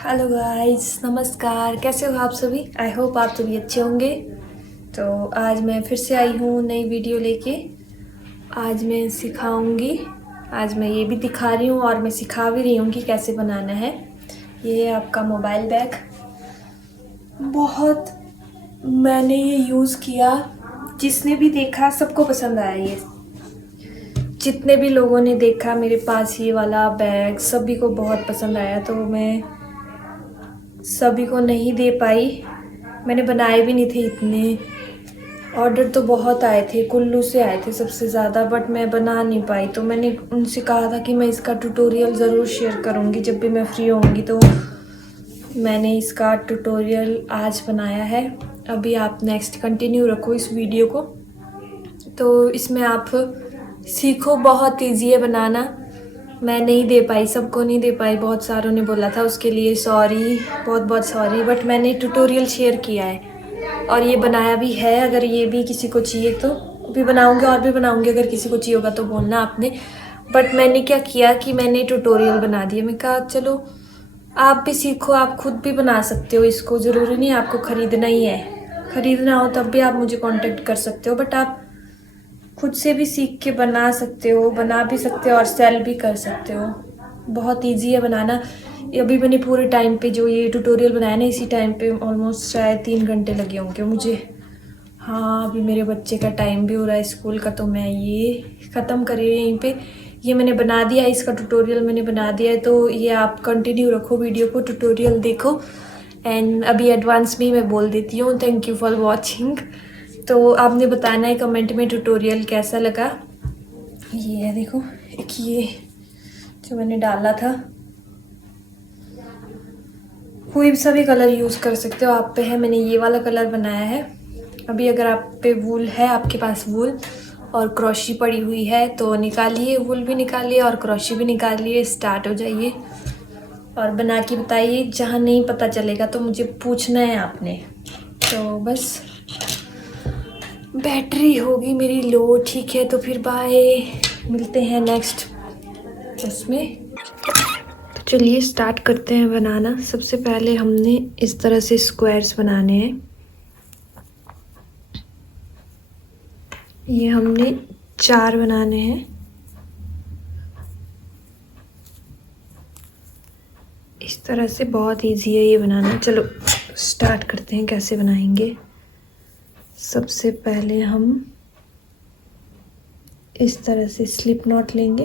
Hello guys, नमस्कार। कैसे हो आप सभी? आई होप आप सभी अच्छे होंगे। तो आज मैं फिर से आई हूँ नई वीडियो लेके। आज मैं सिखाऊंगी, आज मैं ये भी दिखा रही हूँ और मैं सिखा भी रही हूँ कि कैसे बनाना है। ये है आपका मोबाइल बैग। बहुत मैंने ये यूज़ किया, जिसने भी देखा सबको पसंद आया। ये जितने भी लोगों ने देखा मेरे पास ये वाला बैग, सभी को बहुत पसंद आया। तो मैं सभी को नहीं दे पाई, मैंने बनाए भी नहीं थे इतने। ऑर्डर तो बहुत आए थे, कुल्लू से आए थे सबसे ज़्यादा, बट मैं बना नहीं पाई। तो मैंने उनसे कहा था कि मैं इसका ट्यूटोरियल ज़रूर शेयर करूँगी जब भी मैं फ्री होंगी। तो मैंने इसका ट्यूटोरियल आज बनाया है। अभी आप नेक्स्ट कंटिन्यू रखो इस वीडियो को। तो इसमें आप सीखो, बहुत ईजी है बनाना। मैं नहीं दे पाई, सबको नहीं दे पाई, बहुत सारों ने बोला था, उसके लिए सॉरी, बहुत बहुत सॉरी। बट मैंने ट्यूटोरियल शेयर किया है और ये बनाया भी है। अगर ये भी किसी को चाहिए तो भी बनाऊंगी और भी बनाऊंगी, अगर किसी को चाहिए होगा तो बोलना आपने। बट मैंने क्या किया कि मैंने ट्यूटोरियल बना दिया। मैं कहा चलो आप भी सीखो, आप खुद भी बना सकते हो इसको, ज़रूरी नहीं आपको ख़रीदना ही है। ख़रीदना हो तब भी आप मुझे कांटेक्ट कर सकते हो, बट आप खुद से भी सीख के बना सकते हो, बना भी सकते हो और सेल भी कर सकते हो। बहुत इजी है बनाना। अभी मैंने पूरे टाइम पे जो ये ट्यूटोरियल बनाया ना, इसी टाइम पे ऑलमोस्ट शायद 3 घंटे लगे होंगे मुझे। हाँ, अभी मेरे बच्चे का टाइम भी हो रहा है स्कूल का, तो मैं ये ख़त्म कर रही हूँ यहीं पे। ये मैंने बना दिया है, इसका ट्यूटोरियल मैंने बना दिया है। तो ये आप कंटिन्यू रखो वीडियो को, ट्यूटोरियल देखो। एंड अभी एडवांस में मैं बोल देती हूँ, थैंक यू फॉर वॉचिंग। तो आपने बताना है कमेंट में ट्यूटोरियल कैसा लगा। ये है देखो, एक ये जो मैंने डाला था, कोई सा भी कलर यूज़ कर सकते हो, आप पे है। मैंने ये वाला कलर बनाया है। अभी अगर आप पे वूल है, आपके पास वूल और क्रोशी पड़ी हुई है तो निकालिए, वूल भी निकालिए और क्रोशी भी निकालिए, स्टार्ट हो जाइए और बना के बताइए। जहाँ नहीं पता चलेगा तो मुझे पूछना है आपने। तो बस बैटरी होगी मेरी लो, ठीक है। तो फिर बाय, मिलते हैं नेक्स्ट उसमें। तो चलिए स्टार्ट करते हैं बनाना। सबसे पहले हमने इस तरह से स्क्वायर्स बनाने हैं। ये हमने 4 बनाने हैं। इस तरह से बहुत इजी है ये बनाना। चलो स्टार्ट करते हैं कैसे बनाएंगे। सबसे पहले हम इस तरह से स्लिप नॉट लेंगे।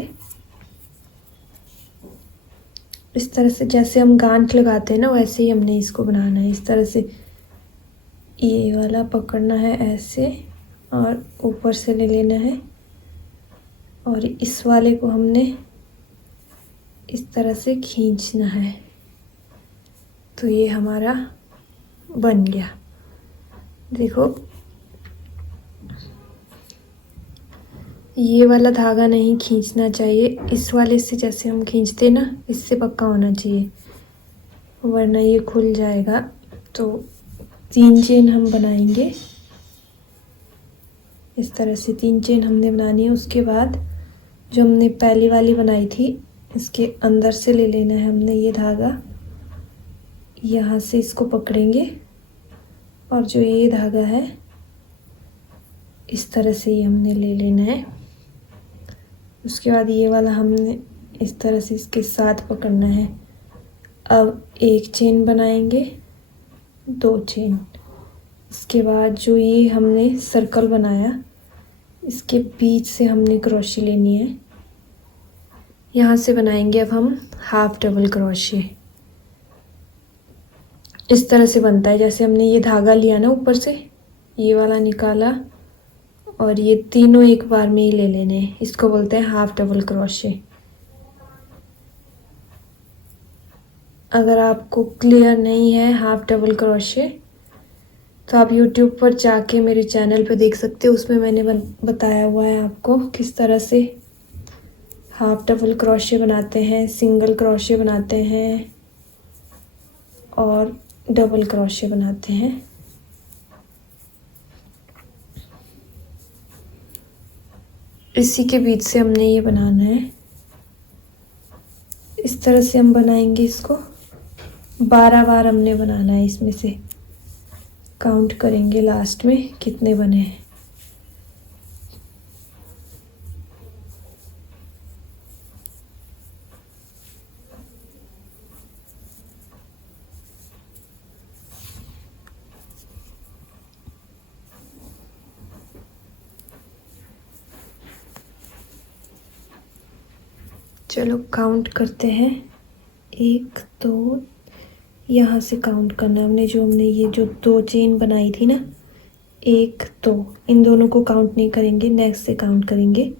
इस तरह से जैसे हम गांठ लगाते हैं ना, वैसे ही हमने इसको बनाना है। इस तरह से ये वाला पकड़ना है ऐसे और ऊपर से ले लेना है, और इस वाले को हमने इस तरह से खींचना है। तो ये हमारा बन गया। देखो, ये वाला धागा नहीं खींचना चाहिए, इस वाले से जैसे हम खींचते ना, इससे पक्का होना चाहिए, वरना ये खुल जाएगा। तो 3 चेन हम बनाएंगे। इस तरह से 3 चेन हमने बनानी है। उसके बाद जो हमने पहली वाली बनाई थी, इसके अंदर से ले लेना है हमने ये धागा, यहाँ से इसको पकड़ेंगे और जो ये धागा है इस तरह से ये हमने ले लेना है। उसके बाद ये वाला हमने इस तरह से इसके साथ पकड़ना है। अब 1 चेन बनाएंगे, 2 चेन। इसके बाद जो ये हमने सर्कल बनाया, इसके बीच से हमने क्रोशे लेनी है। यहाँ से बनाएंगे अब हम हाफ डबल क्रोशे। इस तरह से बनता है। जैसे हमने ये धागा लिया ना ऊपर से, ये वाला निकाला और ये तीनों एक बार में ही ले लेने हैं। इसको बोलते हैं हाफ डबल क्रोशे। अगर आपको क्लियर नहीं है हाफ डबल क्रोशे, तो आप YouTube पर जाके मेरे चैनल पे देख सकते हो, उसमें मैंने बताया हुआ है आपको किस तरह से हाफ डबल क्रोशे बनाते हैं, सिंगल क्रोशे बनाते हैं और डबल क्रोशे बनाते हैं। इसी के बीच से हमने ये बनाना है। इस तरह से हम बनाएंगे इसको। 12 बार हमने बनाना है, इसमें से काउंट करेंगे लास्ट में कितने बने हैं। चलो काउंट करते हैं। 1 2, यहाँ से काउंट करना हमने, हमने ये जो 2 चेन बनाई थी ना, 1 2, इन दोनों को काउंट नहीं करेंगे, नेक्स्ट से काउंट करेंगे।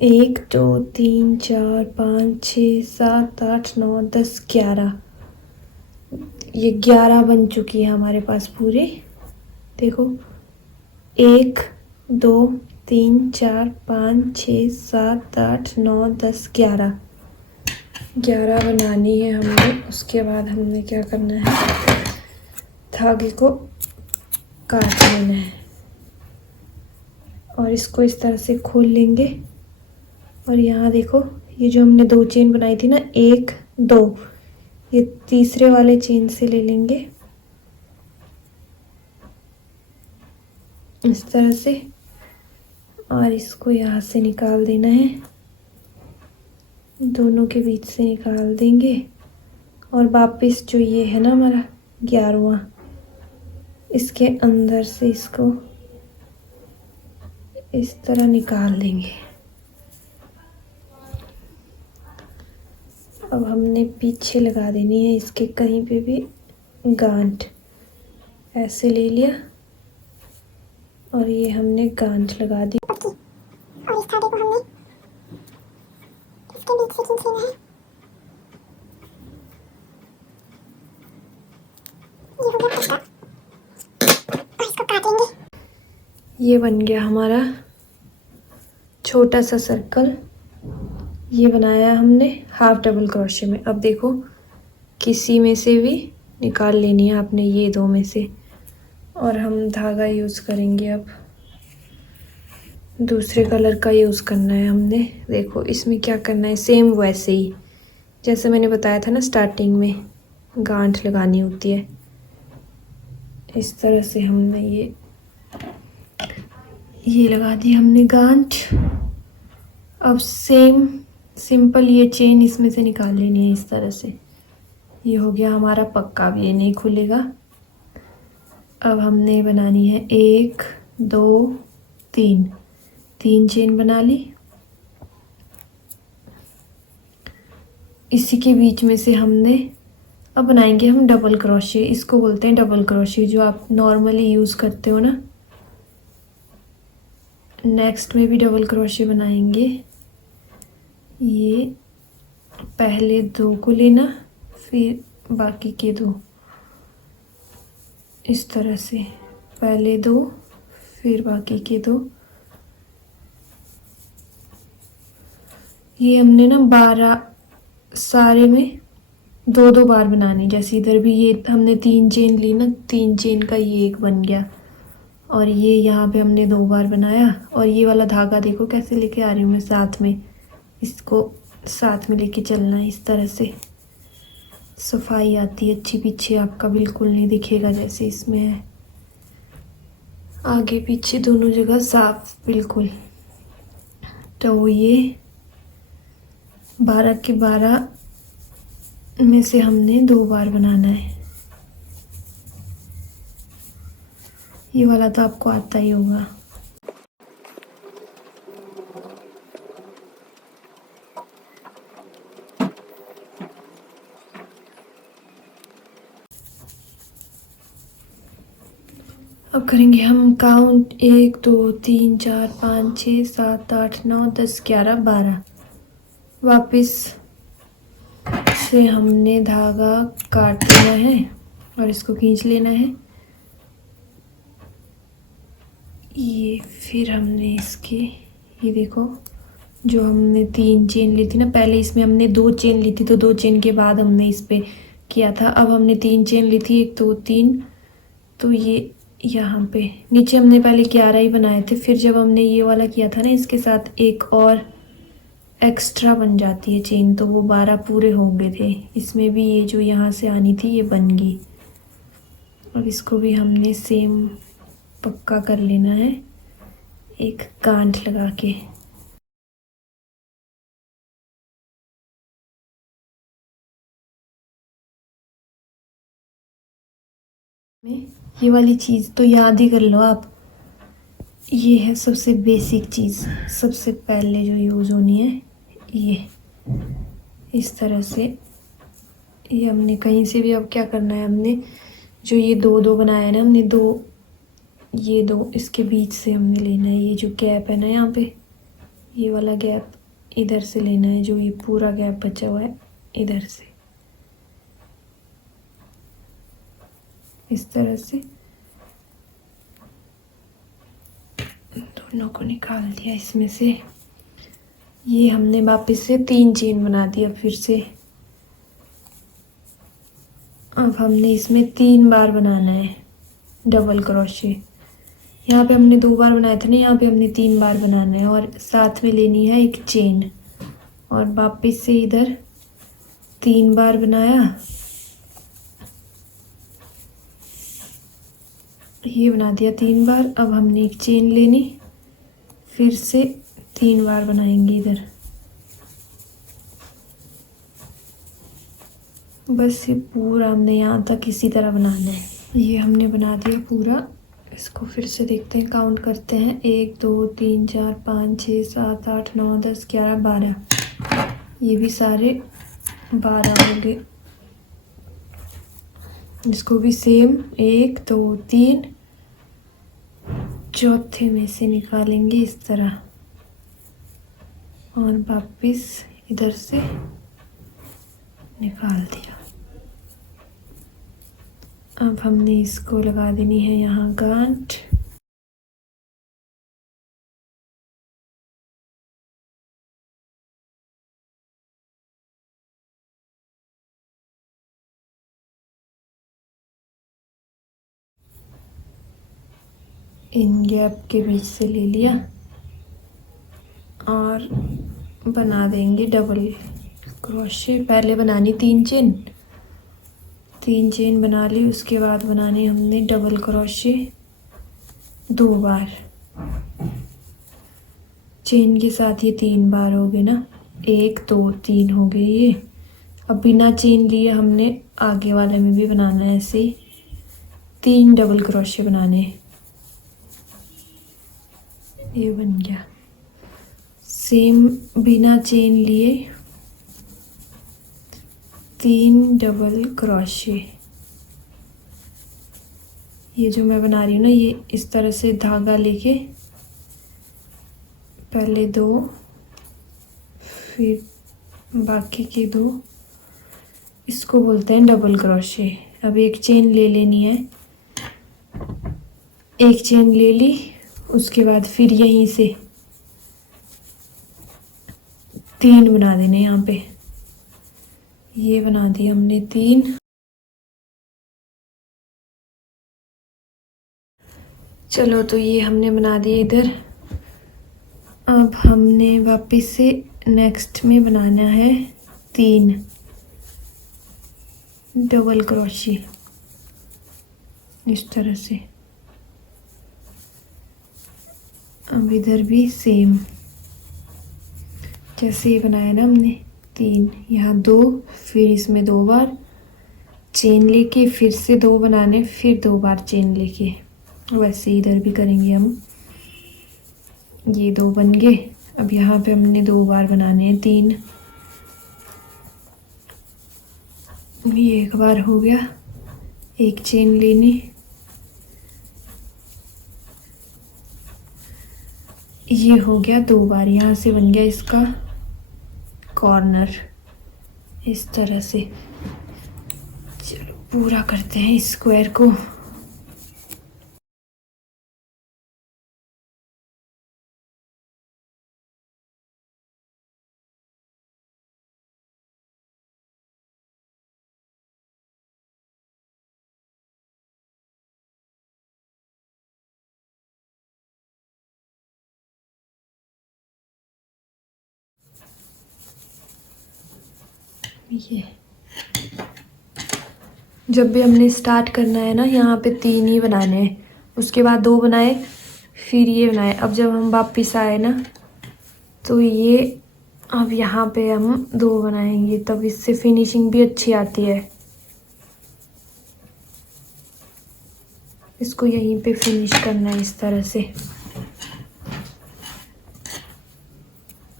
1 2 3 4 5 6 7 8 9 10 11, ये 11 बन चुकी है हमारे पास पूरे। देखो 1 2 3 4 5 6 7 8 9 10 11 बनानी है हमने। उसके बाद हमने क्या करना है, धागे को काट लेना है और इसको इस तरह से खोल लेंगे। और यहाँ देखो, ये जो हमने 2 चेन बनाई थी ना, 1 2, ये तीसरे वाले चेन से ले लेंगे इस तरह से, और इसको यहाँ से निकाल देना है, दोनों के बीच से निकाल देंगे। और वापस जो ये है ना हमारा 11वां, इसके अंदर से इसको इस तरह निकाल देंगे। अब हमने पीछे लगा देनी है इसके कहीं पे भी गांठ, ऐसे ले लिया और ये हमने गांठ लगा दी। और इस धागे को हमने इसके बीच से खींचना है। ये हो गया पक्का, और इसको काटेंगे। ये बन गया हमारा छोटा सा सर्कल, ये बनाया हमने हाफ डबल क्रोशे में। अब देखो, किसी में से भी निकाल लेनी है आपने, ये 2 में से, और हम धागा यूज़ करेंगे। अब दूसरे कलर का यूज़ करना है हमने। देखो इसमें क्या करना है, सेम वैसे ही जैसे मैंने बताया था ना स्टार्टिंग में, गांठ लगानी होती है। इस तरह से हमने ये लगा दी हमने गांठ। अब सेम सिंपल ये चेन इसमें से निकाल लेनी है इस तरह से। ये हो गया हमारा पक्का, अब ये नहीं खुलेगा। अब हमने बनानी है 1 2 3, 3 चेन बना ली। इसी के बीच में से हमने अब बनाएंगे हम डबल क्रोशे, इसको बोलते हैं डबल क्रोशे, जो आप नॉर्मली यूज़ करते हो ना। नेक्स्ट में भी डबल क्रोशे बनाएंगे। ये पहले 2 को लेना, फिर बाकी के 2, इस तरह से, पहले 2 फिर बाकी के 2। ये हमने ना 12 सारे में 2 बार बनानी। जैसे इधर भी ये हमने 3 चेन ली ना, 3 चेन का ये एक बन गया, और ये यहाँ पे हमने 2 बार बनाया। और ये वाला धागा देखो कैसे लेके आ रही हूँ मैं साथ में, इसको साथ में लेके चलना है इस तरह से। सफाई आती है अच्छी, पीछे आपका बिल्कुल नहीं दिखेगा जैसे इसमें है, आगे पीछे दोनों जगह साफ बिल्कुल। तो ये 12 के 12 में से हमने 2 बार बनाना है। ये वाला तो आपको आता ही होगा। अब करेंगे हम काउंट, 1 2 3 4 5 6 7 8 9 10 11 12। वापस से हमने धागा काट लेना है और इसको खींच लेना है। ये फिर हमने इसके, ये देखो जो हमने 3 चेन ली थी ना, पहले इसमें हमने 2 चेन ली थी, तो 2 चेन के बाद हमने इस पे किया था। अब हमने 3 चेन ली थी, 1 2 3, तो ये यहाँ पे नीचे हमने पहले 11 ही बनाए थे। फिर जब हमने ये वाला किया था ना, इसके साथ एक और एक्स्ट्रा बन जाती है चेन, तो वो 12 पूरे हो गए थे। इसमें भी ये जो यहाँ से आनी थी ये बन गई। अब इसको भी हमने सेम पक्का कर लेना है एक गांठ लगा के। ये वाली चीज़ तो याद ही कर लो आप, ये है सबसे बेसिक चीज़, सबसे पहले जो यूज़ होनी है। ये इस तरह से, ये हमने कहीं से भी, अब क्या करना है, हमने जो ये दो दो बनाया है ना, हमने दो, ये दो इसके बीच से हमने लेना है। ये जो गैप है ना यहाँ पे, ये वाला गैप इधर से लेना है, जो ये पूरा गैप बचा हुआ है इधर से, इस तरह से दोनों को निकाल दिया इसमें से। ये हमने वापस से 3 चेन बना दिया फिर से। अब हमने इसमें 3 बार बनाना है डबल क्रोशे। यहाँ पे हमने 2 बार बनाए थे ना, यहाँ पे हमने 3 बार बनाना है, और साथ में लेनी है एक चेन, और वापस से इधर 3 बार बनाया, ये बना दिया 3 बार। अब हमने एक चेन लेनी, फिर से 3 बार बनाएंगे इधर। बस ये पूरा हमने यहाँ तक इसी तरह बनाना है। ये हमने बना दिया पूरा। इसको फिर से देखते हैं, काउंट करते हैं, 1 2 3 4 5 6 7 8 9 10 11 12। ये भी सारे 12 हो गए। इसको भी सेम 1 2 3, चौथे में से निकालेंगे इस तरह, और वापस इधर से निकाल दिया। अब हमने इसको लगा देनी है यहाँ गांठ। इन गैप के बीच से ले लिया और बना देंगे डबल क्रोशे। पहले बनानी 3 चेन, 3 चेन बना ली, उसके बाद बनाने हमने डबल क्रोशे 2 बार। चेन के साथ ये 3 बार हो गए ना, 1 2 3 हो गए ये। अब बिना चेन लिए हमने आगे वाले में भी बनाना है ऐसे 3 डबल क्रोशे बनाने। ये बन गया सेम, बिना चेन लिए 3 डबल क्रोशे। ये जो मैं बना रही हूँ ना, ये इस तरह से धागा लेके पहले 2, फिर बाकी के 2, इसको बोलते हैं डबल क्रोशे। अब एक चेन ले लेनी है, एक चेन ले ली, उसके बाद फिर यहीं से 3 बना देने यहाँ पे। ये बना दिए हमने 3। चलो, तो ये हमने बना दिए इधर। अब हमने वापस से नेक्स्ट में बनाना है 3 डबल क्रोशे इस तरह से। अब इधर भी सेम जैसे ही बनाया ना हमने 3, यहाँ 2, फिर इसमें 2 बार चेन लेके फिर से 2 बनाने, फिर 2 बार चेन लेके, वैसे इधर भी करेंगे हम। ये 2 बन गए। अब यहाँ पे हमने 2 बार बनाने हैं 3। ये एक बार हो गया, एक चेन लेनी, ये हो गया 2 बार। यहाँ से बन गया इसका कॉर्नर इस तरह से। चलो पूरा करते हैं इस स्क्वायर को। ये जब भी हमने स्टार्ट करना है ना, यहाँ पे 3 ही बनाने हैं, उसके बाद 2 बनाए, फिर ये बनाए। अब जब हम वापिस आए ना, तो ये अब यहाँ पे हम 2 बनाएंगे, तब इससे फिनिशिंग भी अच्छी आती है। इसको यहीं पे फिनिश करना है इस तरह से।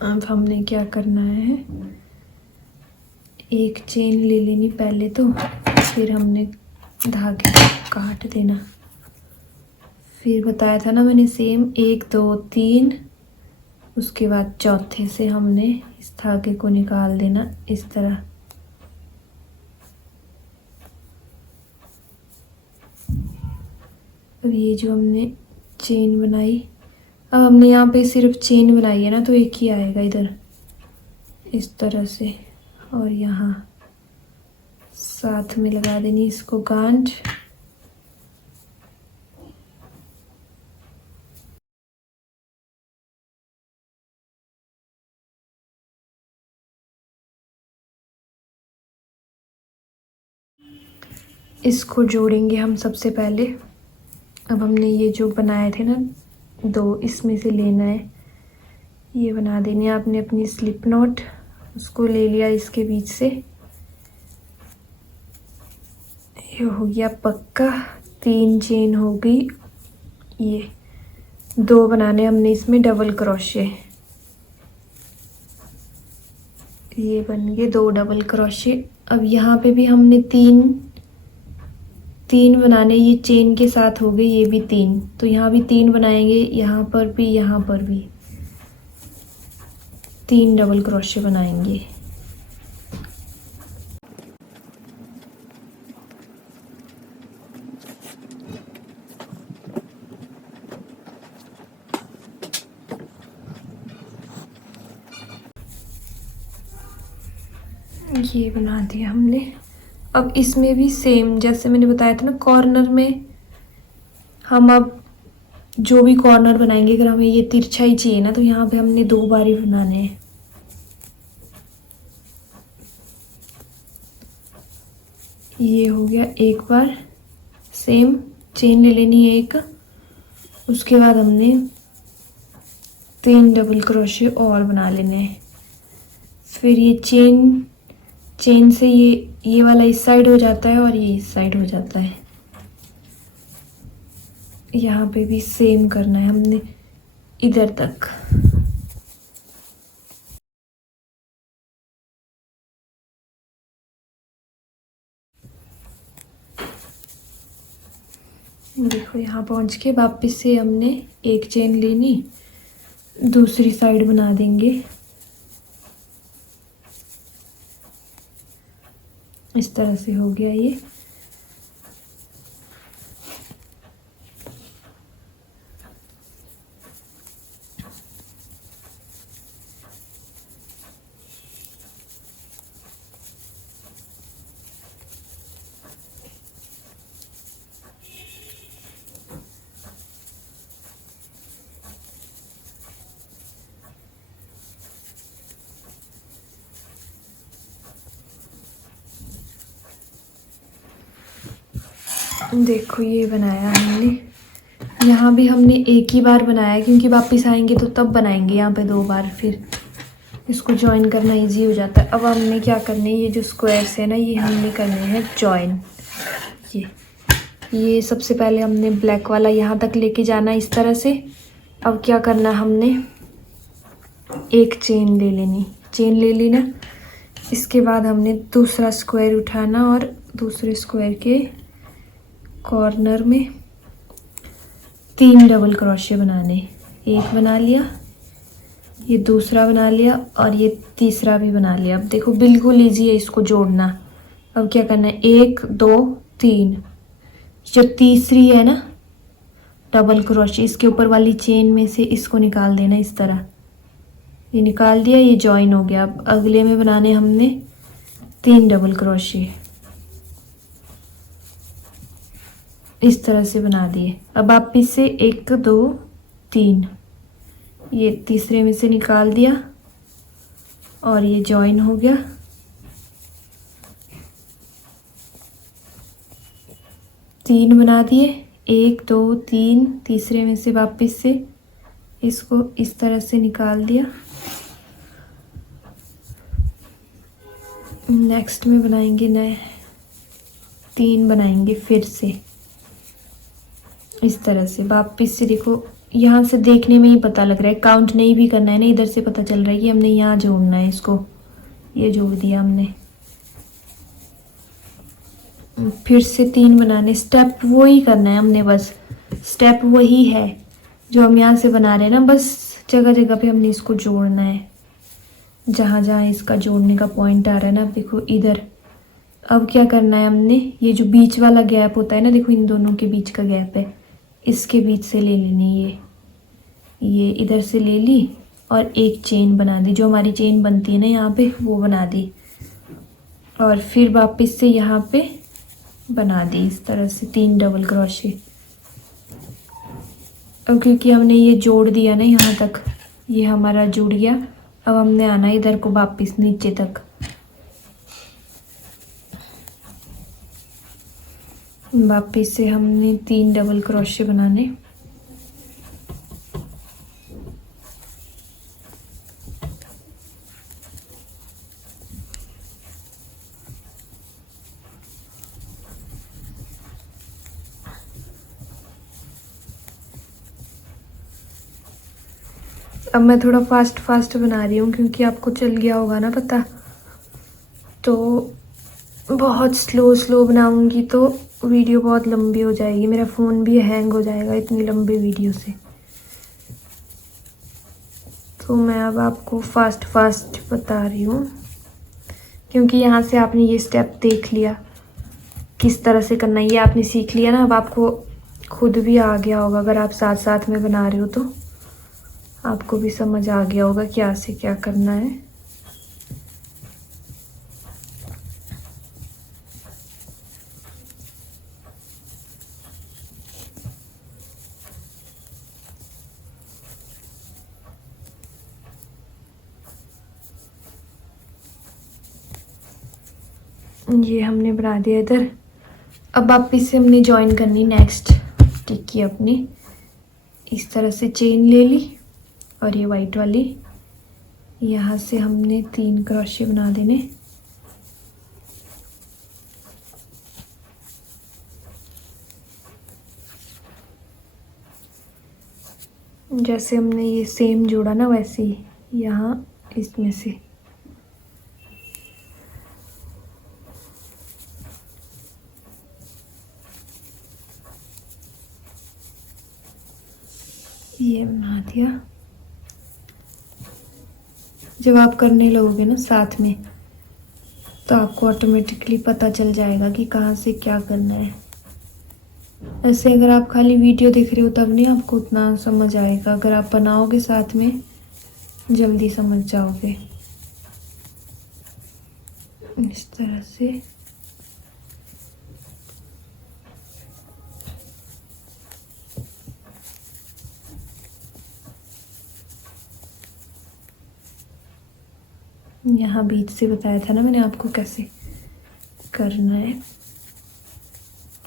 अब हमने क्या करना है, एक चेन ले लेनी पहले तो, फिर हमने धागे काट देना। फिर बताया था ना मैंने सेम 1 2 3, उसके बाद चौथे से हमने इस धागे को निकाल देना इस तरह। अब ये जो हमने चेन बनाई, अब हमने यहाँ पे सिर्फ चेन बनाई है ना, तो एक ही आएगा इधर इस तरह से, और यहाँ साथ में लगा देनी इसको गांठ। इसको जोड़ेंगे हम सबसे पहले। अब हमने ये जो बनाए थे ना 2, इसमें से लेना है, ये बना देनी है आपने अपनी स्लिप नॉट, उसको ले लिया इसके बीच से। ये हो गया पक्का, 3 चेन हो गई। ये 2 बनाने हमने इसमें डबल क्रोशे, ये बन गए 2 डबल क्रोशे। अब यहाँ पे भी हमने 3 बनाने, ये चेन के साथ हो गए, ये भी 3, तो यहाँ भी 3 बनाएंगे, यहाँ पर भी, यहाँ पर भी 3 डबल क्रोशे बनाएंगे। ये बना दिया हमने। अब इसमें भी सेम जैसे मैंने बताया था ना, कॉर्नर में हम अब जो भी कॉर्नर बनाएंगे, अगर हमें ये तिरछा ही चाहिए ना, तो यहाँ पे हमने 2 बार ही बनाने हैं। ये हो गया एक बार, सेम चेन ले लेनी है एक, उसके बाद हमने 3 डबल क्रोशे और बना लेने हैं। फिर ये चेन से ये वाला इस साइड हो जाता है और ये इस साइड हो जाता है। यहाँ पे भी सेम करना है हमने इधर तक। देखो यहाँ पहुँच के वापस से हमने एक चेन लेनी, दूसरी साइड बना देंगे इस तरह से। हो गया ये। देखो ये बनाया हमने। यहाँ भी हमने एक ही बार बनाया क्योंकि वापस आएंगे तो तब बनाएंगे, यहाँ पे 2 बार, फिर इसको जॉइन करना इजी हो जाता है। अब हमने क्या करने, ये जो स्क्वायर्स है ना, ये हमने करने हैं जॉइन। ये सबसे पहले हमने ब्लैक वाला यहाँ तक लेके जाना इस तरह से। अब क्या करना, हमने एक चेन ले ली ना, इसके बाद हमने दूसरा स्क्वायर उठाना और दूसरे स्क्वायर के कॉर्नर में 3 डबल क्रोशे बनाने। एक बना लिया, ये दूसरा बना लिया और ये तीसरा भी बना लिया। अब देखो बिल्कुल इजी है इसको जोड़ना। अब क्या करना है, 1 2 3, जो तीसरी है ना डबल क्रोशे, इसके ऊपर वाली चेन में से इसको निकाल देना इस तरह। ये निकाल दिया, ये जॉइन हो गया। अब अगले में बनाने हमने 3 डबल क्रोशे, इस तरह से बना दिए। अब आप इसे 1 2 3, ये तीसरे में से निकाल दिया और ये जॉइन हो गया। 3 बना दिए, 1 2 3, तीसरे में से वापस से इसको इस तरह से निकाल दिया। नेक्स्ट में बनाएंगे नए 3 बनाएंगे फिर से इस तरह से वापस से। देखो यहाँ से देखने में ही पता लग रहा है, काउंट नहीं भी करना है ना, इधर से पता चल रहा है कि हमने यहाँ जोड़ना है इसको। ये जोड़ दिया हमने, फिर से 3 बनाने, स्टेप वही करना है हमने, बस स्टेप वही है जो हम यहाँ से बना रहे हैं ना, बस जगह जगह पे हमने इसको जोड़ना है, जहाँ जहाँ इसका जोड़ने का पॉइंट आ रहा है ना। देखो इधर अब क्या करना है हमने, ये जो बीच वाला गैप होता है ना, देखो इन दोनों के बीच का गैप है, इसके बीच से ले लेनी, ये इधर से ले ली और एक चेन बना दी, जो हमारी चेन बनती है ना यहाँ पे वो बना दी, और फिर वापस से यहाँ पे बना दी इस तरह से 3 डबल क्रोशे। अब क्योंकि हमने ये जोड़ दिया ना यहाँ तक, ये हमारा जुड़ गया। अब हमने आना इधर को वापस नीचे तक, वापस से हमने 3 डबल क्रोशे बनाने। अब मैं थोड़ा फास्ट बना रही हूँ क्योंकि आपको चल गया होगा ना पता, तो बहुत स्लो बनाऊंगी तो वीडियो बहुत लंबी हो जाएगी, मेरा फ़ोन भी हैंग हो जाएगा इतनी लंबी वीडियो से। तो मैं अब आपको फास्ट बता रही हूँ क्योंकि यहाँ से आपने ये स्टेप देख लिया किस तरह से करना है, ये आपने सीख लिया ना। अब आपको खुद भी आ गया होगा, अगर आप साथ साथ में बना रहे हो तो आपको भी समझ आ गया होगा क्या से क्या करना है। ये हमने बना दिया इधर। अब वापिस से हमने ज्वाइन करनी नेक्स्ट स्टिक की अपनी, इस तरह से चेन ले ली और ये वाइट वाली यहाँ से हमने 3 क्रोशे बना देने। जैसे हमने ये सेम जोड़ा ना वैसे ही यहाँ इसमें से ये बना दिया। जब आप करने लगोगे ना साथ में तो आपको ऑटोमेटिकली पता चल जाएगा कि कहाँ से क्या करना है। ऐसे अगर आप खाली वीडियो देख रहे हो तब नहीं आपको उतना समझ आएगा, अगर आप बनाओगे साथ में जल्दी समझ जाओगे। इस तरह से यहाँ बीच से बताया था ना मैंने आपको कैसे करना है।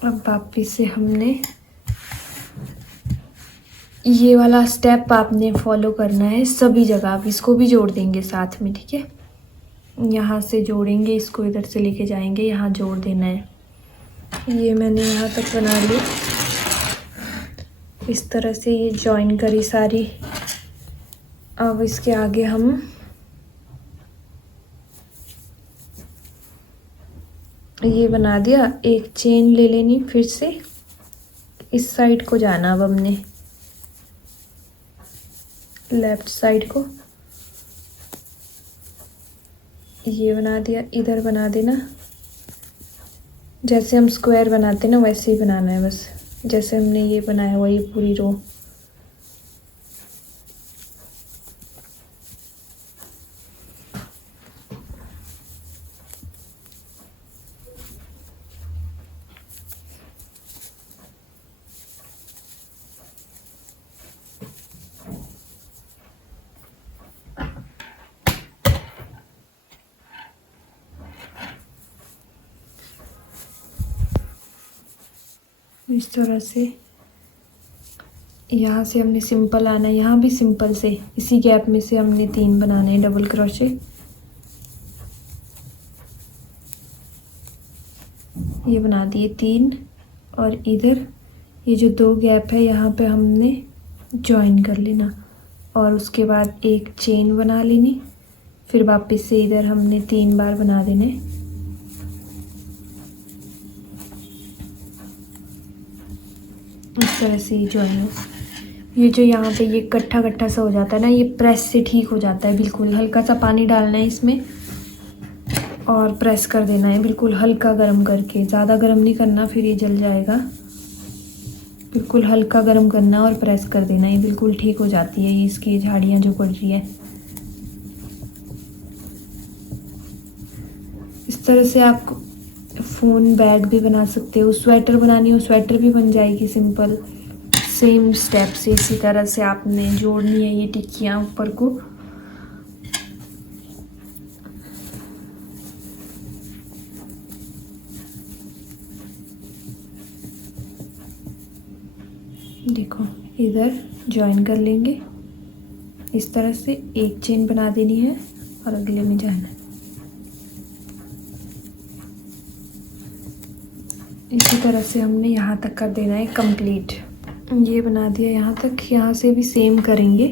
अब वापिस से हमने ये वाला स्टेप आपने फॉलो करना है सभी जगह, आप इसको भी जोड़ देंगे साथ में, ठीक है। यहाँ से जोड़ेंगे, इसको इधर से लेके जाएंगे, यहाँ जोड़ देना है। ये मैंने यहाँ तक बना ली, इस तरह से ये जॉइन करी सारी। अब इसके आगे हम ये बना दिया, एक चेन ले लेनी, फिर से इस साइड को जाना। अब हमने लेफ्ट साइड को ये बना दिया, इधर बना देना। जैसे हम स्क्वायर बनाते ना वैसे ही बनाना है, बस जैसे हमने ये बनाया वही पूरी रो। इस तरह से यहाँ से हमने सिंपल आना है, यहाँ भी सिंपल से इसी गैप में से हमने 3 बनाने हैं डबल क्रोशे। ये बना दिए 3 और इधर ये जो 2 गैप है यहाँ पे हमने जॉइन कर लेना और उसके बाद एक चेन बना लेनी, फिर वापस से इधर हमने 3 बार बना देने। इस तरह से ये जॉइन हो। ये जो यहाँ पे ये इकट्ठा इकट्ठा सा हो जाता है ना, ये प्रेस से ठीक हो जाता है। बिल्कुल हल्का सा पानी डालना है इसमें और प्रेस कर देना है, बिल्कुल हल्का गर्म करके, ज़्यादा गर्म नहीं करना फिर ये जल जाएगा। बिल्कुल हल्का गर्म करना और प्रेस कर देना, ये बिल्कुल ठीक हो जाती है ये इसकी झाड़ियाँ जो पड़ रही है। इस तरह से आप फ़ोन बैग भी बना सकते हो, स्वेटर बनानी हो स्वेटर भी बन जाएगी सिंपल। सेम स्टेप से इसी तरह से आपने जोड़नी है ये टिक्कियाँ ऊपर को। देखो इधर जॉइन कर लेंगे, इस तरह से एक चेन बना देनी है और अगले में जाना है। इसी तरह से हमने यहाँ तक कर देना है कंप्लीट। ये बना दिया यहाँ तक, यहाँ से भी सेम करेंगे,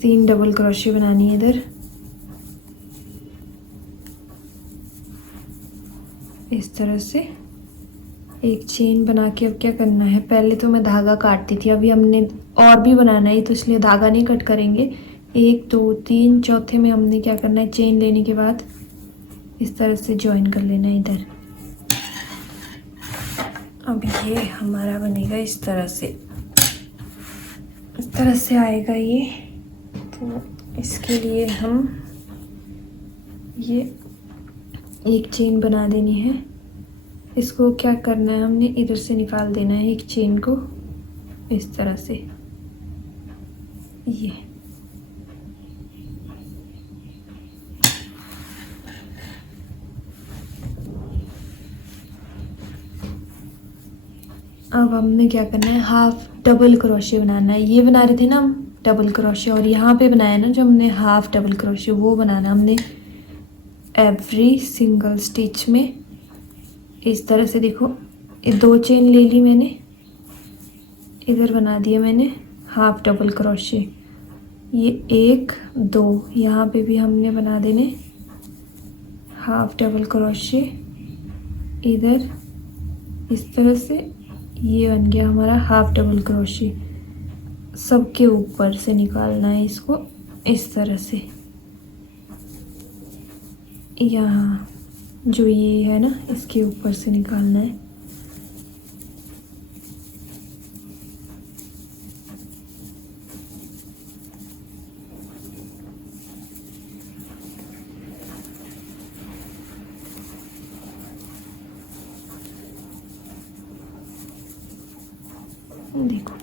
3 डबल क्रोशे बनानी है इधर। इस तरह से एक चेन बना के अब क्या करना है, पहले तो मैं धागा काटती थी, अभी हमने और भी बनाना है तो इसलिए धागा नहीं कट करेंगे। 1 2 3 चौथे में हमने क्या करना है, चेन लेने के बाद इस तरह से जॉइन कर लेना है इधर। अब ये हमारा बनेगा इस तरह से, इस तरह से आएगा ये। तो इसके लिए हम ये एक चेन बना देनी है, इसको क्या करना है, हमने इधर से निकाल देना है एक चेन को इस तरह से। ये अब हमने क्या करना है, हाफ डबल क्रोशे बनाना है। ये बना रहे थे ना हम डबल क्रोशे, और यहाँ पे बनाया ना जो हमने हाफ डबल क्रोशे, वो बनाना हमने एवरी सिंगल स्टिच में। इस तरह से देखो ये 2 चेन ले ली मैंने, इधर बना दिया मैंने हाफ डबल क्रोशे। ये 1 2 यहाँ पे भी हमने बना देने हाफ डबल क्रोशे इधर। इस तरह से ये बन गया हमारा हाफ डबल क्रोशे। सबके ऊपर से निकालना है इसको इस तरह से। यहाँ जो ये है ना, इसके ऊपर से निकालना है। देखो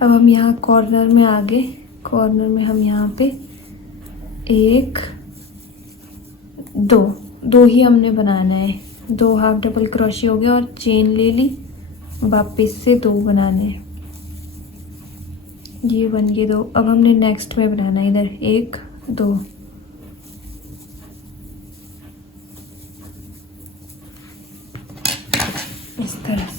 अब हम यहाँ कॉर्नर में आ गए, कॉर्नर में हम यहाँ पे 1 2 ही हमने बनाना है। 2 हाफ डबल क्रोशे हो गया और चेन ले ली, वापस से 2 बनाने हैं। ये बन गए 2। अब हमने नेक्स्ट में बनाना है इधर 1 2। इस तरह से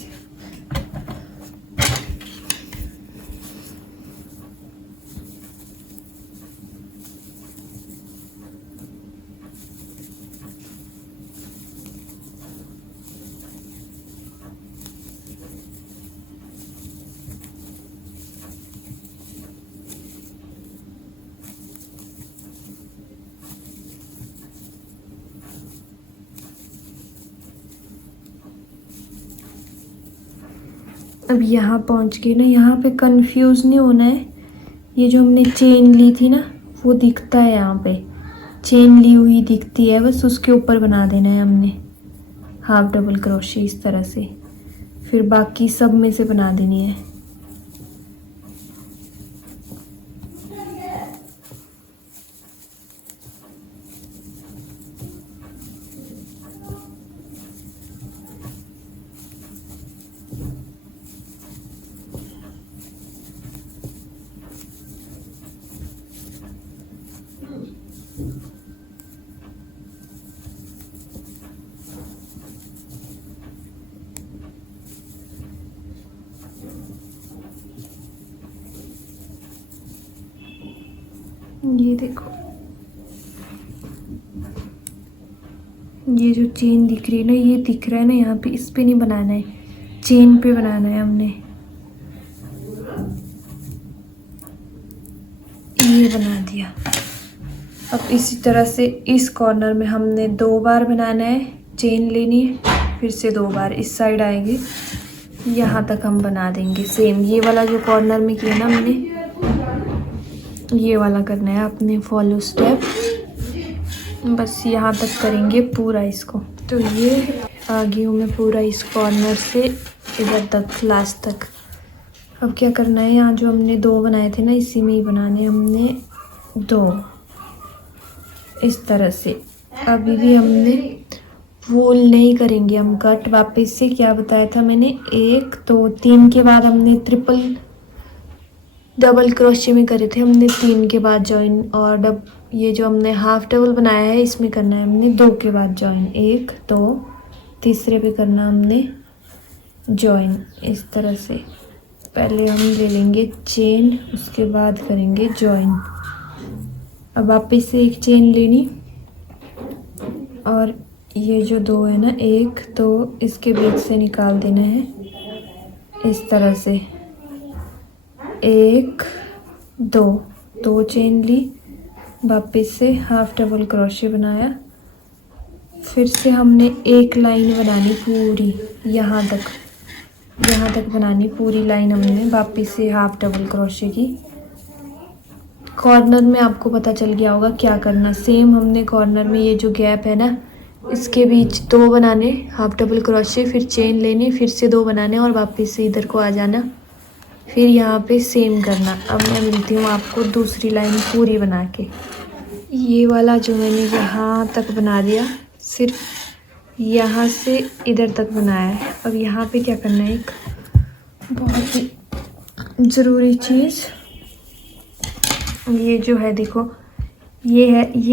अब यहाँ पहुँच गए ना, यहाँ पे कंफ्यूज नहीं होना है। ये जो हमने चेन ली थी ना, वो दिखता है यहाँ पे, चेन ली हुई दिखती है, बस उसके ऊपर बना देना है हमने हाफ डबल क्रोशे इस तरह से। फिर बाकी सब में से बना देनी है। ये देखो, ये जो चेन दिख रही है ना, ये दिख रहा है ना यहाँ पे, इस पे नहीं बनाना है, चेन पे बनाना है हमने। ये बना दिया। अब इसी तरह से इस कॉर्नर में हमने 2 बार बनाना है, चेन लेनी है, फिर से 2 बार इस साइड आएगी, यहाँ तक हम बना देंगे। सेम ये वाला जो कॉर्नर में किया ना हमने, ये वाला करना है आपने फॉलो स्टेप। बस यहाँ तक करेंगे पूरा इसको। तो ये आ गई हूँ मैं पूरा इस कॉर्नर से इधर तक, लास्ट तक। अब क्या करना है, यहाँ जो हमने 2 बनाए थे ना, इसी में ही बनाने हमने 2 इस तरह से। अभी भी हमने वूल नहीं करेंगे हम कट। वापस से क्या बताया था मैंने, 1 2 3 के बाद हमने ट्रिपल डबल क्रोशे में करे थे हमने 3 के बाद जॉइन, और ये जो हमने हाफ डबल बनाया है इसमें करना है हमने 2 के बाद जॉइन, 1 2, तीसरे पे करना हमने जॉइन। इस तरह से पहले हम ले लेंगे चेन, उसके बाद करेंगे जॉइन। अब वापस से एक चेन लेनी, और ये जो 2 है ना, 1 2, इसके बीच से निकाल देना है इस तरह से। 1 2, 2 चेन ली, वापस से हाफ डबल क्रोशे बनाया, फिर से हमने एक लाइन बनानी पूरी यहाँ तक बनानी पूरी लाइन हमने, वापस से हाफ डबल क्रोशे की। कॉर्नर में आपको पता चल गया होगा क्या करना। सेम हमने कॉर्नर में ये जो गैप है ना, इसके बीच 2 बनाने, हाफ डबल क्रोशे, फिर चेन लेनी, फिर से 2 बनाने, और वापस से इधर को आ जाना, फिर यहाँ पे सेम करना। अब मैं मिलती हूँ आपको दूसरी लाइन पूरी बना के। ये वाला जो मैंने यहाँ तक बना दिया, सिर्फ यहाँ से इधर तक बनाया है। अब यहाँ पे क्या करना है, एक बहुत ही ज़रूरी चीज़, ये जो है देखो, ये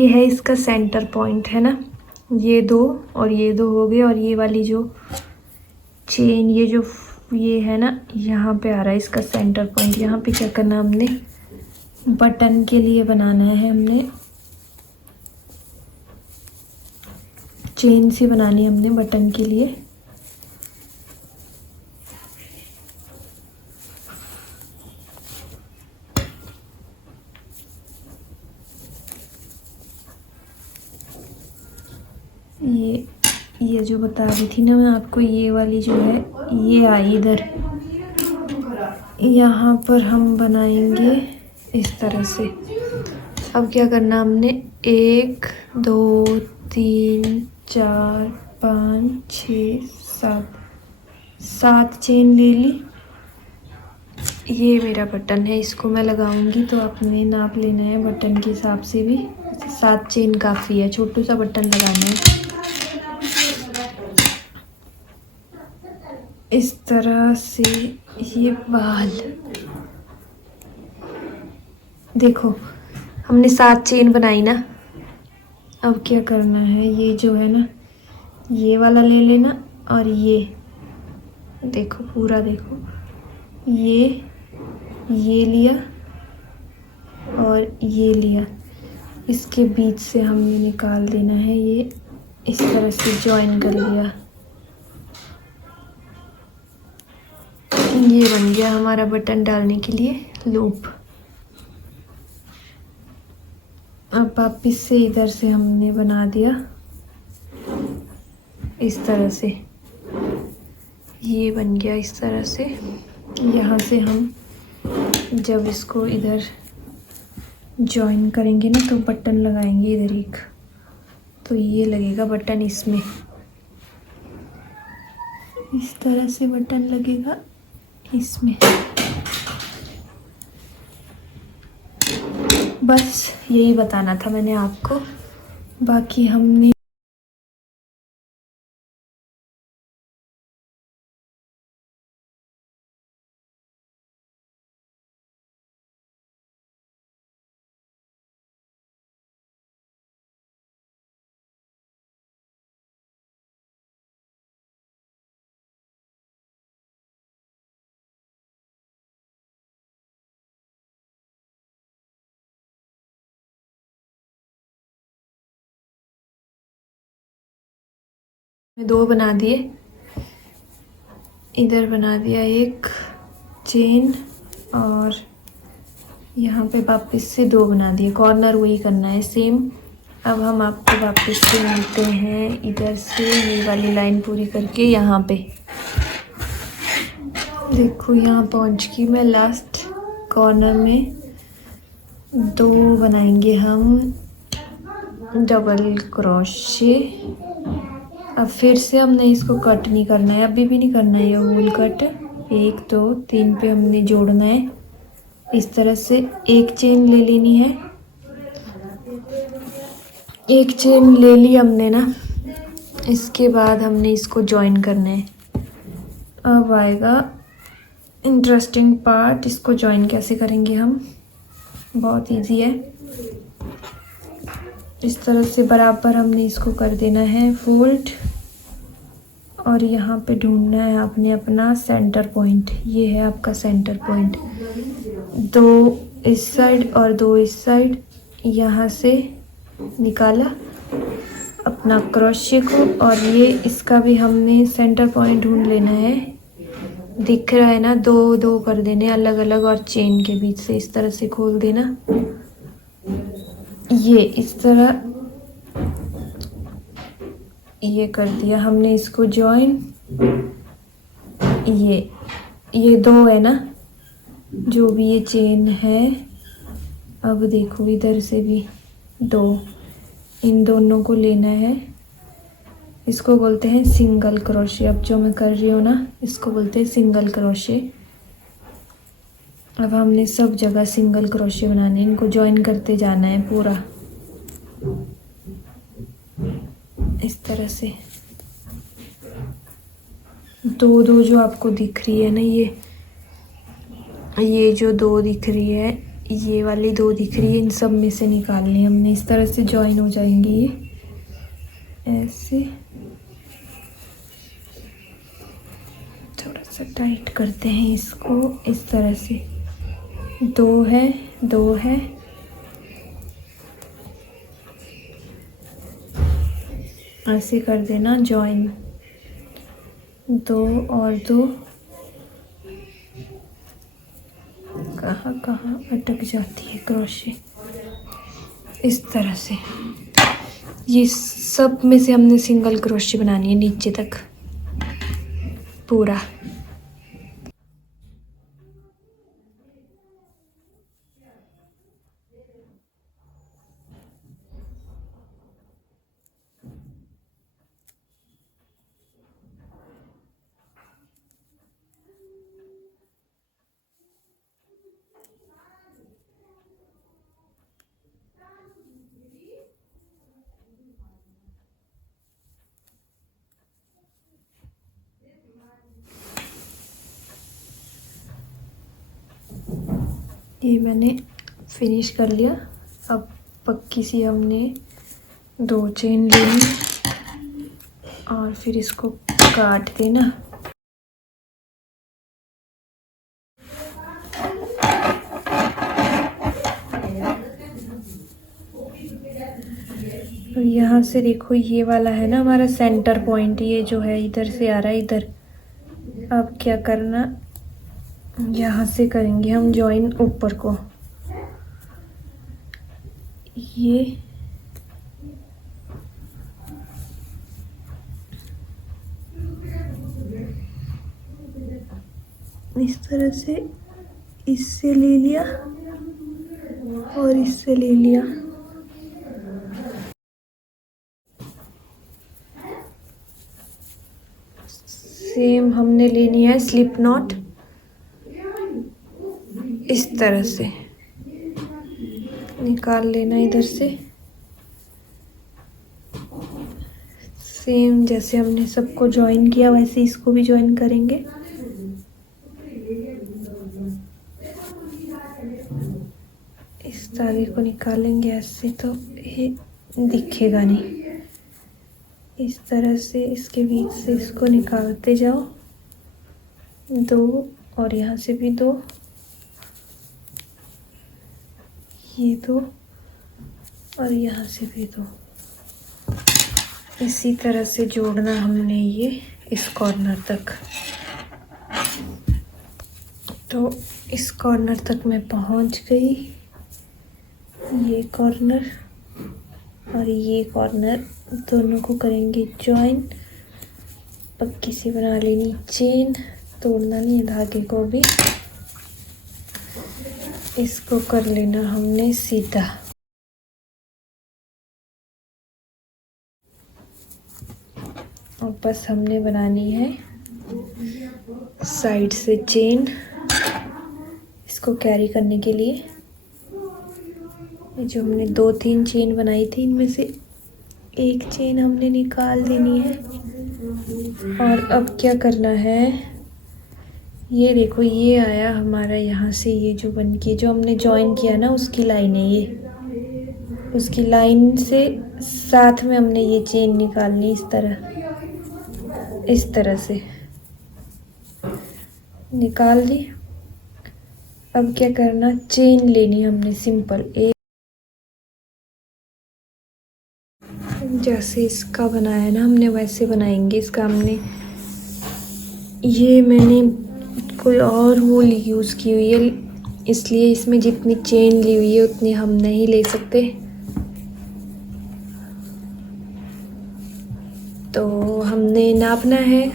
है इसका सेंटर पॉइंट है ना, ये 2 और ये 2 हो गए, और ये वाली जो चेन, ये है ना, यहाँ पे आ रहा है इसका सेंटर पॉइंट। यहाँ पे क्या करना हमने, बटन के लिए बनाना है हमने, चेन सी बनानी है हमने बटन के लिए। ये जो बता रही थी ना मैं आपको, ये वाली जो है, ये आई इधर, यहाँ पर हम बनाएंगे इस तरह से। अब क्या करना हमने, 1 2 3 4 5 6 7 चेन ले ली। ये मेरा बटन है, इसको मैं लगाऊंगी, तो आपने नाप लेना है बटन के हिसाब से भी। 7 चेन काफ़ी है, छोटू सा बटन लगाना है इस तरह से। ये बाल देखो, हमने 7 चेन बनाई ना। अब क्या करना है, ये जो है ना, ये वाला ले लेना, और ये देखो पूरा देखो, ये लिया और ये लिया, इसके बीच से हमने निकाल देना है, ये इस तरह से जॉइन कर लिया। ये बन गया हमारा बटन डालने के लिए लूप। अब वापिस से इधर से हमने बना दिया इस तरह से, ये बन गया इस तरह से। यहाँ से हम जब इसको इधर जॉइन करेंगे ना, तो बटन लगाएंगे इधर एक, तो ये लगेगा बटन इसमें, इस तरह से बटन लगेगा इसमें। बस यही बताना था मैंने आपको, बाकी हमने दो बना दिए, इधर बना दिया एक चेन और यहाँ पे वापस से दो बना दिए। कॉर्नर वही करना है सेम। अब हम आपको वापस से मिलते हैं इधर से ये वाली लाइन पूरी करके। यहाँ पे देखो यहाँ पहुँच गई मैं लास्ट कॉर्नर में। दो बनाएंगे हम डबल क्रोशे। अब फिर से हमने इसको कट नहीं करना है, अभी भी नहीं करना है ये होल कट। 1 2 3 पे हमने जोड़ना है इस तरह से। एक चेन ले लेनी है, एक चेन ले ली हमने ना। इसके बाद हमने इसको जॉइन करना है। अब आएगा इंटरेस्टिंग पार्ट, इसको जॉइन कैसे करेंगे हम। बहुत इजी है। इस तरह से बराबर हमने इसको कर देना है फोल्ड और यहाँ पे ढूंढना है आपने अपना सेंटर पॉइंट। ये है आपका सेंटर पॉइंट। दो इस साइड और दो इस साइड, यहाँ से निकाला अपना क्रोशे को और ये इसका भी हमने सेंटर पॉइंट ढूंढ लेना है। दिख रहा है ना, दो दो कर देने अलग अलग और चेन के बीच से इस तरह से खोल देना। ये इस तरह ये कर दिया हमने इसको जॉइन। ये दो है ना जो भी ये चेन है। अब देखो इधर से भी दो, इन दोनों को लेना है। इसको बोलते हैं सिंगल क्रोशे। अब जो मैं कर रही हूँ ना इसको बोलते हैं सिंगल क्रोशे। अब हमने सब जगह सिंगल क्रोशे बनाने, इनको जॉइन करते जाना है पूरा इस तरह से। दो दो जो आपको दिख रही है ना, ये जो दो दिख रही है, ये वाली दो दिख रही है, इन सब में से निकालनी हमने। इस तरह से जॉइन हो जाएंगे ये ऐसे। थोड़ा सा टाइट करते हैं इसको इस तरह से। दो है ऐसे कर देना जॉइन। दो और दो, कहाँ कहाँ अटक जाती है क्रोशे इस तरह से। ये सब में से हमने सिंगल क्रोशे बनानी है नीचे तक पूरा। ये मैंने फिनिश कर लिया। अब पक्की सी हमने दो चेन लेनी और फिर इसको काट देना। और यहाँ से देखो ये वाला है ना हमारा सेंटर पॉइंट, ये जो है इधर से आ रहा है इधर। अब क्या करना, यहाँ से करेंगे हम जॉइन ऊपर को। ये इस तरह से इससे ले लिया और इससे ले लिया। सेम हमने लेनी है स्लिप नॉट इस तरह से निकाल लेना इधर से। सेम जैसे हमने सबको ज्वाइन किया वैसे इसको भी ज्वाइन करेंगे। इस धागे को निकालेंगे ऐसे तो ये दिखेगा नहीं। इस तरह से इसके बीच से इसको निकालते जाओ, दो और यहाँ से भी दो, ये दो और यहाँ से भी दो। इसी तरह से जोड़ना हमने ये इस कॉर्नर तक। तो इस कॉर्नर तक मैं पहुंच गई। ये कॉर्नर और ये कॉर्नर दोनों को करेंगे जॉइन। पक्की सी बना लेनी चेन, तोड़ना नहीं है धागे को भी। इसको कर लेना हमने सीधा। और बस हमने बनानी है साइड से चेन इसको कैरी करने के लिए। ये जो हमने 2-3 चेन बनाई थी, इनमें से एक चेन हमने निकाल देनी है। और अब क्या करना है, ये देखो ये आया हमारा यहाँ से, ये जो बन के जो हमने जॉइन किया ना उसकी लाइन है ये। उसकी लाइन से साथ में हमने ये चेन निकालनी इस तरह से निकाल दी। अब क्या करना, चेन लेनी हमने सिंपल एक, जैसे इसका बनाया ना हमने वैसे बनाएंगे इसका। हमने ये मैंने कोई और वूल यूज़ की हुई है, इसलिए इसमें जितनी चेन ली हुई है उतनी हम नहीं ले सकते। तो हमने नापना है,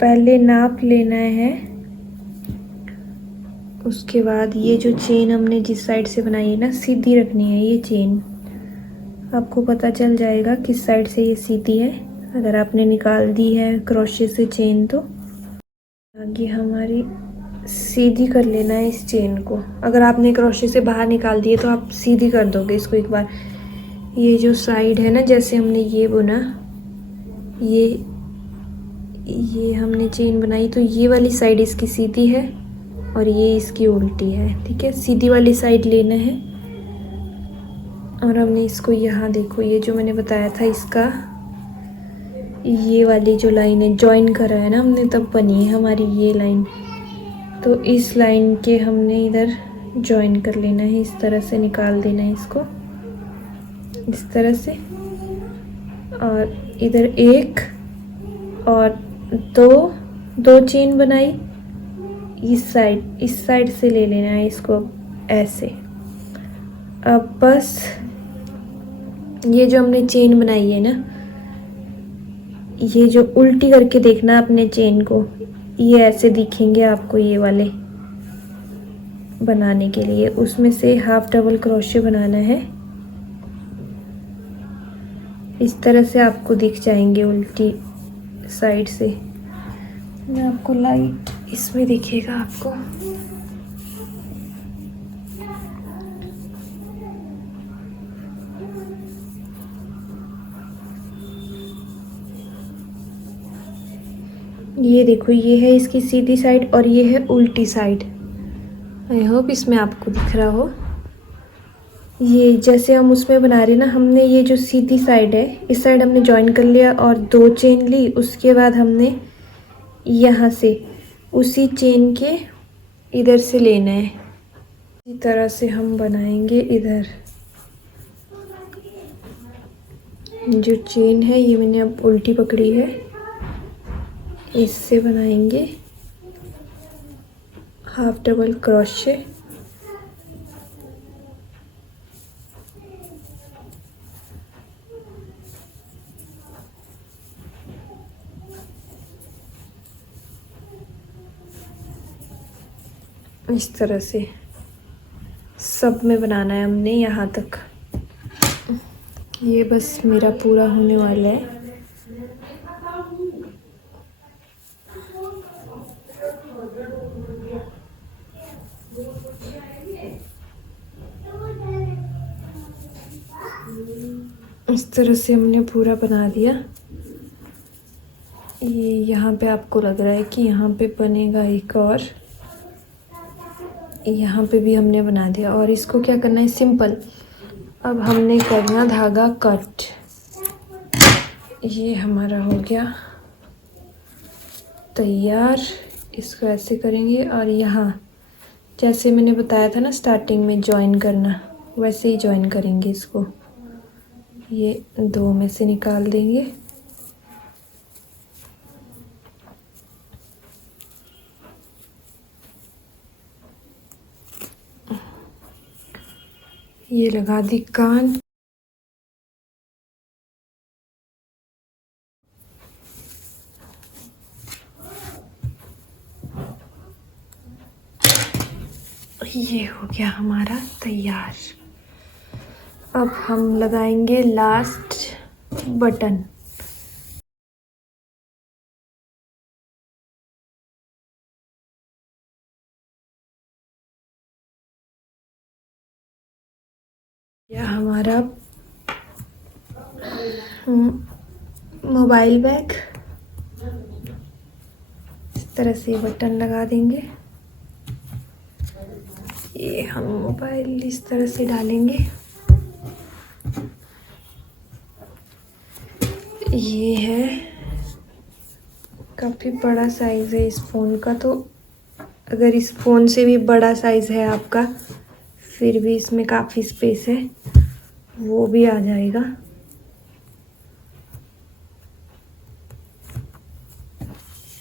पहले नाप लेना है। उसके बाद ये जो चेन हमने जिस साइड से बनाई है ना, सीधी रखनी है ये चेन। आपको पता चल जाएगा किस साइड से ये सीधी है अगर आपने निकाल दी है क्रोशे से चेन। तो आगे हमारी सीधी कर लेना है इस चेन को। अगर आपने क्रोशे से बाहर निकाल दिए तो आप सीधी कर दोगे इसको एक बार। ये जो साइड है ना, जैसे हमने ये बुना, ये हमने चेन बनाई, तो ये वाली साइड इसकी सीधी है और ये इसकी उल्टी है। ठीक है, सीधी वाली साइड लेना है। और हमने इसको यहाँ देखो, ये जो मैंने बताया था इसका, ये वाली जो लाइन है जॉइन करा है ना हमने, तब बनी है हमारी ये लाइन। तो इस लाइन के हमने इधर जॉइन कर लेना है, इस तरह से निकाल देना है इसको इस तरह से। और इधर एक और दो चेन बनाई, इस साइड से ले लेना है इसको ऐसे। अब बस ये जो हमने चेन बनाई है ना, ये जो उल्टी करके देखना अपने चेन को, ये ऐसे दिखेंगे आपको ये वाले बनाने के लिए। उसमें से हाफ डबल क्रोशे बनाना है, इस तरह से आपको दिख जाएंगे उल्टी साइड से। मैं आपको लाइट इसमें दिखेगा आपको। ये देखो, ये है इसकी सीधी साइड और ये है उल्टी साइड। आई होप इसमें आपको दिख रहा हो। ये जैसे हम उसमें बना रहे ना, हमने ये जो सीधी साइड है इस साइड हमने जॉइन कर लिया और 2 चेन ली। उसके बाद हमने यहाँ से उसी चेन के इधर से लेना है। इसी तरह से हम बनाएंगे इधर। जो चेन है ये मैंने अब उल्टी पकड़ी है, इससे बनाएंगे हाफ डबल क्रोशे। इस तरह से सब में बनाना है हमने यहाँ तक। ये बस मेरा पूरा होने वाला है। इस तरह से हमने पूरा बना दिया। ये यहाँ पे आपको लग रहा है कि यहाँ पे बनेगा एक और, यहाँ पे भी हमने बना दिया। और इसको क्या करना है, सिंपल अब हमने करना धागा कट। ये हमारा हो गया तैयार। इसको ऐसे करेंगे और यहाँ जैसे मैंने बताया था ना स्टार्टिंग में जॉइन करना, वैसे ही जॉइन करेंगे इसको। ये दो में से निकाल देंगे। ये लगा दी कान। ये हो गया हमारा तैयार। अब हम लगाएंगे लास्ट बटन। यह हमारा मोबाइल बैग। इस तरह से बटन लगा देंगे। ये हम मोबाइल इस तरह से डालेंगे। ये है, काफ़ी बड़ा साइज़ है इस फ़ोन का, तो अगर इस फ़ोन से भी बड़ा साइज़ है आपका, फिर भी इसमें काफ़ी स्पेस है, वो भी आ जाएगा।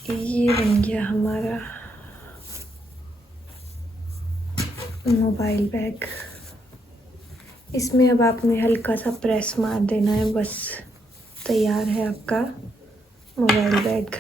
ये बन गया हमारा मोबाइल बैग। इसमें अब आपने हल्का सा प्रेस मार देना है, बस तैयार है आपका मोबाइल बैग।